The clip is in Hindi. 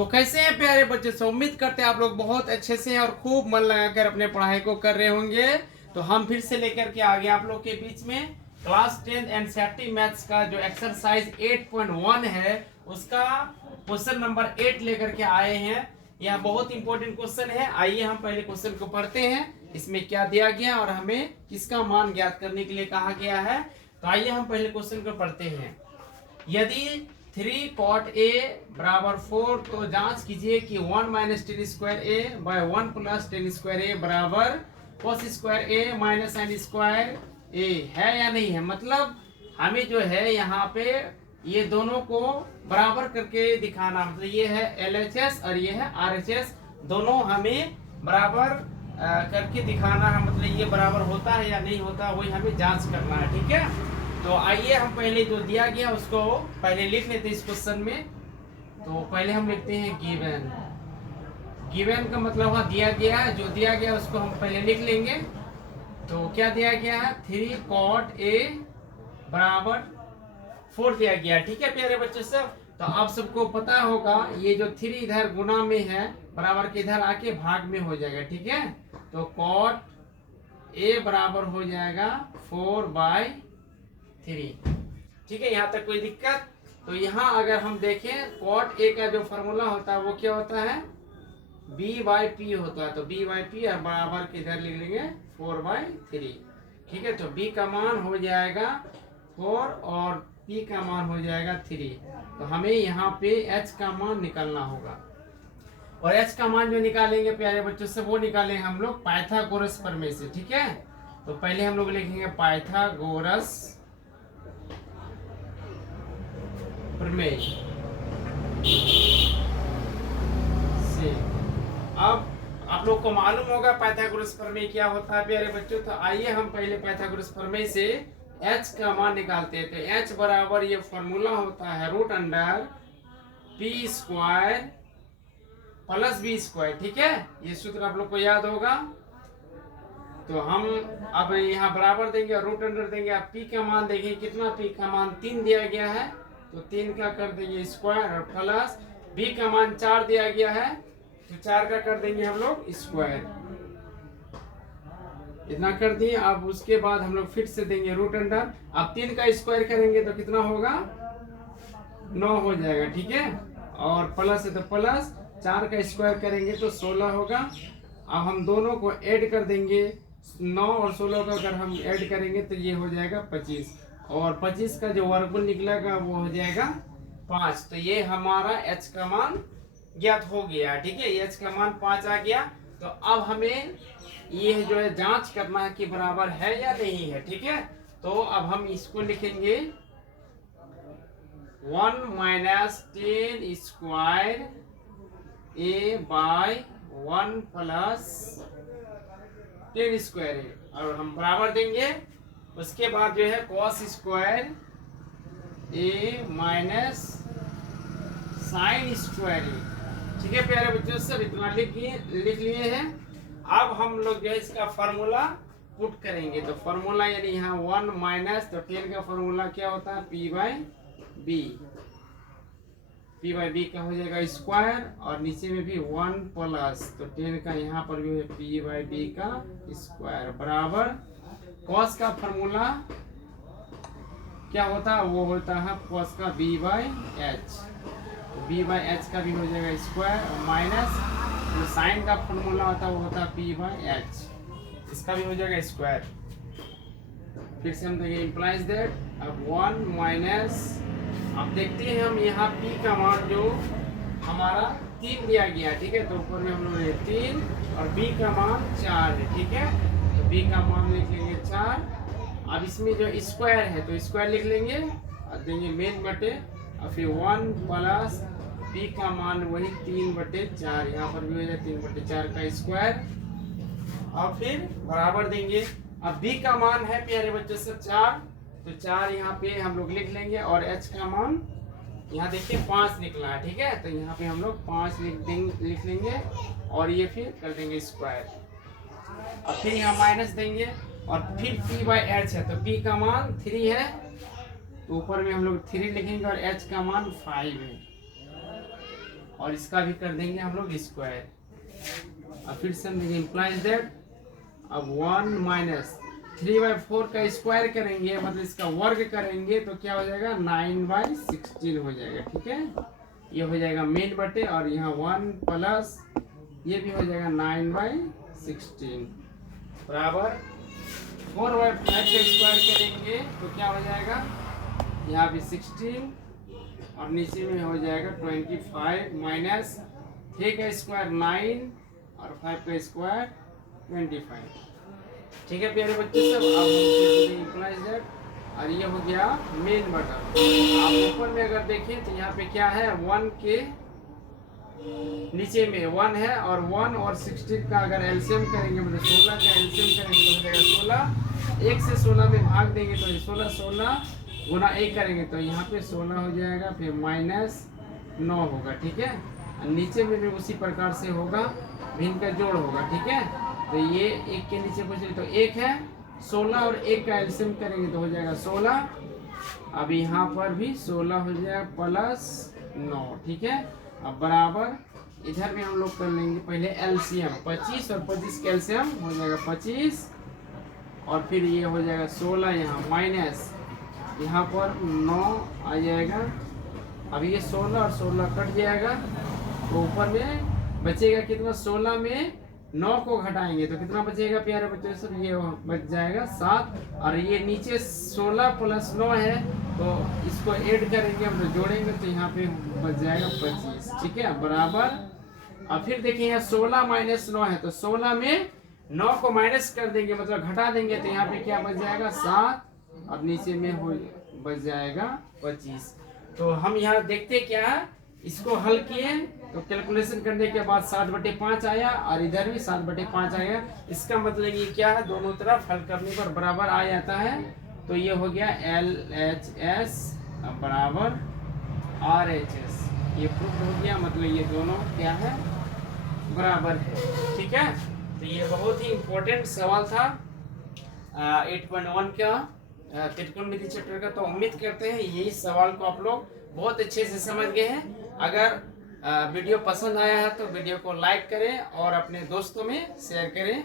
तो कैसे हैं प्यारे बच्चे से उम्मीद करते हैं आप लोग बहुत अच्छे से हैं और खूब मन लगाकर अपने पढ़ाई को कर रहे होंगे। तो हम फिर से लेकर के आ गए आप लोग के बीच में क्लास 10 एनसीईआरटी मैथ्स का जो एक्सरसाइज 8.1 है उसका क्वेश्चन नंबर 8 लेकर के आए हैं। यह बहुत इंपॉर्टेंट क्वेश्चन है। आइए हम पहले क्वेश्चन को पढ़ते हैं, इसमें क्या दिया गया और हमें किसका मान ज्ञात करने के लिए कहा गया है। तो आइए हम पहले क्वेश्चन को पढ़ते हैं। यदि 3 cot a बराबर 4 तो जांच कीजिए कि 1 माइनस टेन स्क्वायर ए बाय 1 प्लस टेन स्क्वायर ए बराबर cos स्क्वायर ए माइनस साइन स्क्वायर ए है या नहीं है। मतलब हमें जो है यहाँ पे ये दोनों को बराबर करके दिखाना, मतलब ये है LHS और ये है RHS, दोनों हमें बराबर करके दिखाना है। मतलब ये बराबर होता है या नहीं होता वही हमें जांच करना है, ठीक है। तो आइए हम पहले जो दिया गया उसको पहले लिख लेते हैं इस क्वेश्चन में। तो पहले हम लिखते हैं गिवन। गिवन का मतलब हुआ दिया गया है, जो दिया गया उसको हम पहले लिख लेंगे। तो क्या दिया गया है, 3 cot a बराबर 4 दिया गया, ठीक है प्यारे बच्चे सब। तो आप सबको पता होगा ये जो 3 इधर गुना में है बराबर के इधर आके भाग में हो जाएगा, ठीक है। तो cot a बराबर हो जाएगा 4/3, ठीक है। यहाँ तक कोई दिक्कत। तो यहाँ अगर हम देखें cot a का जो फॉर्मूला होता है वो क्या होता है, b/p होता है। तो b/p और बराबर के इधर लिख लेंगे 4/3, ठीक है। तो b का मान हो जाएगा 4 और p का मान हो जाएगा 3। तो हमें यहाँ पे h का मान निकालना होगा और h का मान जो निकालेंगे प्यारे बच्चों से वो निकालेंगे हम लोग पाइथागोरस प्रमेय से, ठीक है। तो पहले हम लोग लिखेंगे पाइथागोरस प्रमेय से। अब आप लोग को मालूम होगा पाइथागोरस प्रमेय क्या होता है प्यारे बच्चों। तो आइए हम पहले पाइथागोरस प्रमेय से h का मान निकालते हैं। तो h बराबर ये फॉर्मूला होता है √p square plus b square, ठीक है। ये सूत्र आप लोग को याद होगा। तो हम अब यहाँ बराबर देंगे और रूट अंडर देंगे। अब p का मान देंगे कितना, p का मान 3 दिया गया है तो 3 का कर देंगे स्क्वायर और प्लस b का मान 4 दिया गया है तो 4 का कर देंगे हम लोग स्क्वायर, इतना कर दिए। अब उसके बाद हम लोग फिर से देंगे रूट अंडर। अब 3 का स्क्वायर करेंगे तो कितना होगा, 9 हो जाएगा, ठीक है। और प्लस है तो प्लस 4 का स्क्वायर करेंगे तो 16 होगा। अब हम दोनों को ऐड कर देंगे, 9 और 16 का अगर हम ऐड करेंगे तो ये हो जाएगा 25 और 25 का जो वर्गमूल निकलेगा वो हो जाएगा 5। तो ये हमारा h का मान ज्ञात हो गया, ठीक है। h का मान 5 आ गया। तो अब हमें ये जो है जांच करना है कि बराबर है या नहीं है, ठीक है। तो अब हम इसको लिखेंगे 1 minus 10 square a by 1 plus 10 square है और हम बराबर देंगे। उसके बाद जो है cos square a minus sine square A, ठीक है प्यारे बच्चों। सब इतना लिख लिए हैं। अब हम लोग जो है इसका फॉर्मूला पुट करेंगे। तो फॉर्मूला यानी यहाँ 1 माइनस, तो 10 का फॉर्मूला क्या होता है, p/b का हो जाएगा स्क्वायर और नीचे में भी 1 प्लस, तो 10 का यहाँ पर भी है p/b का स्क्वायर बराबर cos का फॉर्मूला क्या होता है, वो होता है cos का b/h, b/h का भी हो जाएगा स्क्वायर और माइनस जो साइन का फॉर्मूला होता है वो होता है p/h, इसका भी हो जाएगा स्क्वायर। फिर से हम देंगे इम्प्लाइज दैट। अब 1 माइनस, अब देखते हैं हम यहाँ p का मान जो हमारा 3 दिया गया, ठीक है। तो ऊपर में हम लोग 3 और b का मान 4 है, ठीक है। तो b का मान लिख लेंगे 4। अब इसमें जो स्क्वायर है तो स्क्वायर लिख लेंगे और देंगे मेन बटे और फिर 1 प्लस b का मान वही 3/4, यहाँ पर भी हो जाए 3/4 का स्क्वायर और फिर बराबर देंगे। अब b का मान है प्यारे बच्चों से 4, तो 4 यहाँ पे हम लोग लिख लेंगे और h का मान यहाँ देखिए 5 निकला है, ठीक है। तो यहाँ पे हम लोग 5 लिख लेंगे और ये फिर कर देंगे स्क्वायर और फिर यहाँ माइनस देंगे और फिर p/h है तो p का मान 3 है तो ऊपर में हम लोग 3 लिखेंगे और h का मान 5 है और इसका भी कर देंगे हम लोग स्क्वायर। अब फिर से हम देंगे इम्प्लाइज दैट, अब 1 माइनस 3/4 का स्क्वायर करेंगे, मतलब इसका वर्ग करेंगे तो क्या हो जाएगा 9/16 हो जाएगा। ठीक है, ये हो जाएगा मेन बटे, और यहाँ 1 प्लस ये भी हो जाएगा 9/16 बराबर 4/5 का स्क्वायर करेंगे तो क्या हो जाएगा, यहाँ भी 16 और नीचे में हो जाएगा 25 माइनस 3 का स्क्वायर 9 और 5 का स्क्वायर 25। ठीक है प्यारे बच्चे सब, अब इम्प्लाइज दैट, और ये हो गया मेन बटन। आप ऊपर में अगर देखें तो यहाँ पे क्या है, 1 के नीचे में 1 है, और 1 और 16 का अगर एलसीएम करेंगे, मतलब 16 का एलसीएम करेंगे तो हो जाएगा 16। 1 से 16 में भाग देंगे तो 16 गुना 1 करेंगे तो यहाँ पे 16 हो जाएगा, फिर -9 होगा। ठीक है, नीचे में भी उसी प्रकार से होगा, भिन्न का जोड़ होगा। ठीक है, तो ये 1 के नीचे कुछ तो 1 है, 16 और 1 का एलसीएम करेंगे तो हो जाएगा 16। अब यहाँ पर भी 16 हो जाएगा प्लस 9। ठीक है, अब बराबर इधर भी हम लोग कर लेंगे पहले एलसीएम, 25 और 25 का एलसीएम हो जाएगा 25, और फिर ये हो जाएगा 16 यहाँ माइनस यहाँ पर 9 आ जाएगा। अब ये 16 और 16 कट जाएगा तो ऊपर में बचेगा कितना, 16 में 9 को घटाएंगे तो कितना बचेगा प्यारे बच्चों सब, ये बच जाएगा 7, और ये नीचे 16 प्लस 9 है तो इसको ऐड करेंगे हम, तो जोड़ेंगे तो यहाँ पे बच जाएगा 25। ठीक है, बराबर। अब फिर देखिए यहाँ 16 माइनस 9 है तो 16 में 9 को माइनस कर देंगे, मतलब घटा देंगे तो यहाँ पे क्या बच जाएगा 7, और नीचे में हो बच जाएगा 25। तो हम यहाँ देखते क्या है, इसको हल किए तो कैलकुलेशन करने के बाद 7/5 आया, और इधर भी 7/5 आया। इसका मतलब ये क्या है, दोनों तरफ हल करने पर बराबर आ जाता है। तो ये हो गया LHS बराबर RHS, ये प्रूफ हो गया, मतलब ये दोनों क्या है, बराबर है। ठीक है, तो ये बहुत ही इम्पोर्टेंट सवाल था 8.1 का त्रिकोणमिति चैप्टर का। तो उम्मीद करते हैं यही सवाल को आप लोग बहुत अच्छे से समझ गए हैं। अगर वीडियो पसंद आया है तो वीडियो को लाइक करें और अपने दोस्तों में शेयर करें।